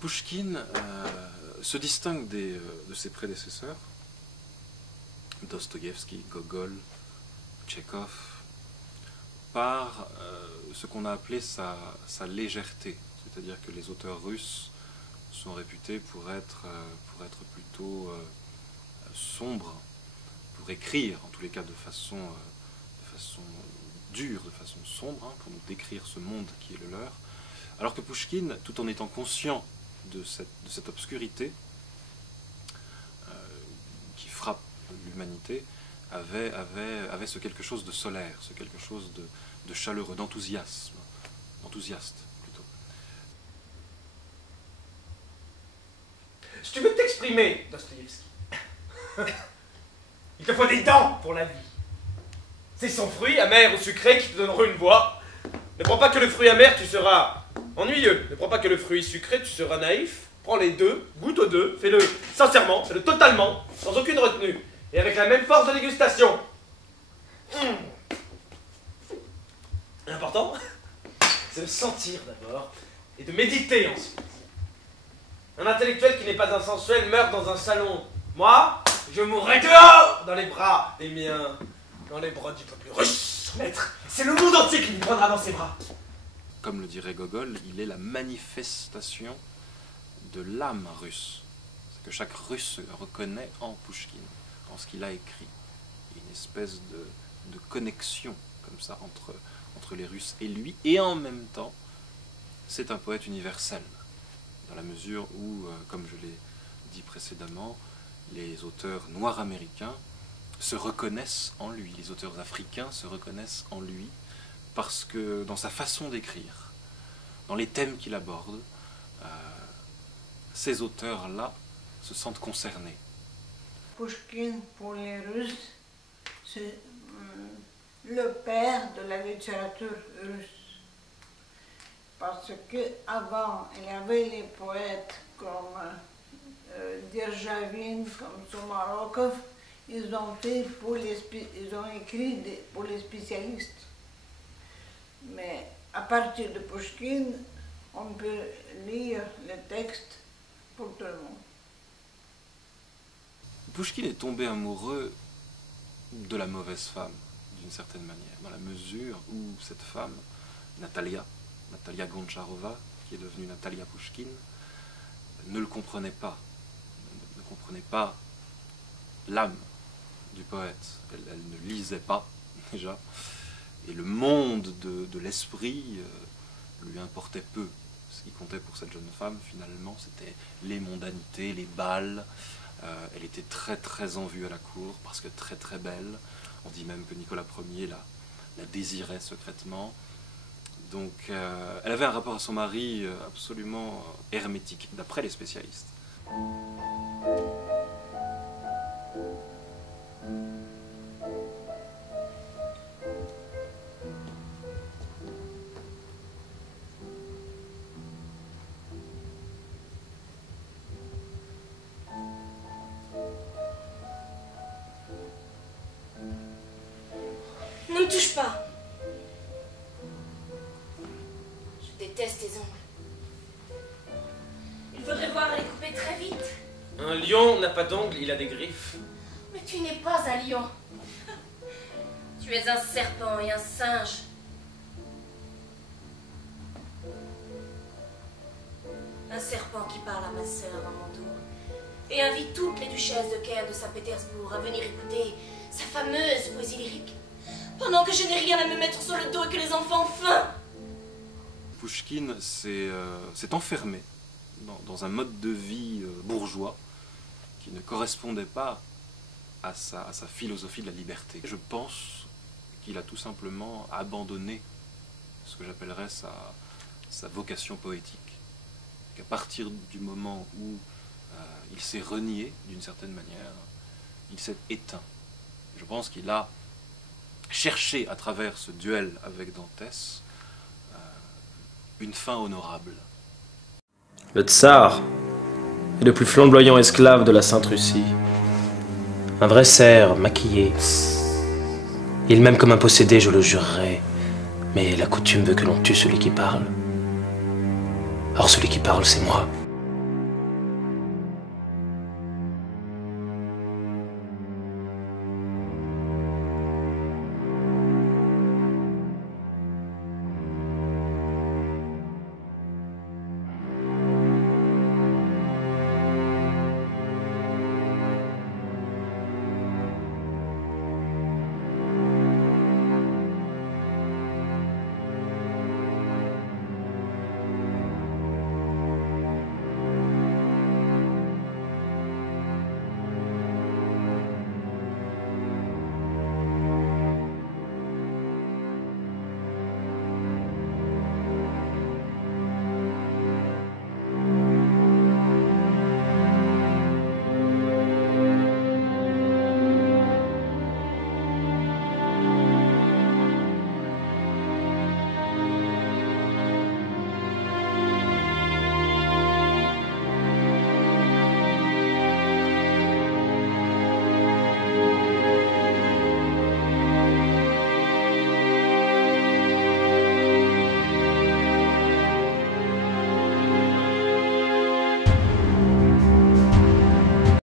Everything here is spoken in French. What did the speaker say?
Pouchkine se distingue de ses prédécesseurs, Dostoïevski, Gogol, Tchekhov, par ce qu'on a appelé sa légèreté. C'est-à-dire que les auteurs russes sont réputés pour être plutôt sombres, pour écrire, en tous les cas de façon dure, de façon sombre, hein, pour nous décrire ce monde qui est le leur. Alors que Pouchkine, tout en étant conscient de cette obscurité qui frappe l'humanité, avait ce quelque chose de solaire, ce quelque chose de chaleureux, d'enthousiaste plutôt. Si tu veux t'exprimer, Dostoïevski, il te faut des dents pour la vie. C'est son fruit, amer ou sucré, qui te donneront une voix. Ne prends pas que le fruit amer, tu seras ennuyeux. Ne prends pas que le fruit sucré, tu seras naïf. Prends les deux, goûte aux deux, fais-le sincèrement, fais-le totalement, sans aucune retenue, et avec la même force de dégustation. L'important, c'est de sentir d'abord, et de méditer ensuite. Un intellectuel qui n'est pas un sensuel meurt dans un salon. Moi, je mourrai dehors, dans les bras des miens, dans les bras du peuple russe. Maître, c'est le monde entier qui me prendra dans ses bras. Comme le dirait Gogol, il est la manifestation de l'âme russe. C'est que chaque Russe reconnaît en Pouchkine, en ce qu'il a écrit. Il y a une espèce de connexion comme ça entre les Russes et lui, et en même temps, c'est un poète universel, dans la mesure où, comme je l'ai dit précédemment, les auteurs noirs américains se reconnaissent en lui, les auteurs africains se reconnaissent en lui, parce que dans sa façon d'écrire, dans les thèmes qu'il aborde, ces auteurs-là se sentent concernés. Pouchkine, pour les Russes, c'est le père de la littérature russe. Parce qu'avant, il y avait les poètes comme Derzhavin, comme Soumarokov, ils ont écrit pour les spécialistes. Mais à partir de Pouchkine, on peut lire les textes pour tout le monde. Pouchkine est tombé amoureux de la mauvaise femme, d'une certaine manière, dans la mesure où cette femme, Natalia Goncharova, qui est devenue Natalia Pouchkine, ne le comprenait pas, ne comprenait pas l'âme du poète. Elle ne lisait pas, déjà, et le monde de l'esprit lui importait peu. Ce qui comptait pour cette jeune femme, finalement, c'était les mondanités, les bals. Elle était très très en vue à la cour, parce que très très belle. On dit même que Nicolas Ier la désirait secrètement. Donc elle avait un rapport à son mari absolument hermétique, d'après les spécialistes. Ne me touche pas. Je déteste tes ongles. Il faudrait voir les couper très vite. Un lion n'a pas d'ongles, il a des griffes. Mais tu n'es pas un lion. Tu es un serpent et un singe. Un serpent qui parle à ma sœur dans mon dos et invite toutes les duchesses de Caire de Saint-Pétersbourg à venir écouter sa fameuse poésie lyrique. Pendant que je n'ai rien à me mettre sur le dos et que les enfants ont faim. Pouchkine s'est enfermé dans un mode de vie bourgeois qui ne correspondait pas à sa philosophie de la liberté. Je pense qu'il a tout simplement abandonné ce que j'appellerais sa vocation poétique. Qu'à partir du moment où il s'est renié d'une certaine manière, il s'est éteint. Je pense qu'il a chercher à travers ce duel avec Dantès une fin honorable. Le tsar est le plus flamboyant esclave de la Sainte Russie. Un vrai cerf maquillé. Il m'aime comme un possédé, je le jurerais. Mais la coutume veut que l'on tue celui qui parle. Or celui qui parle, c'est moi.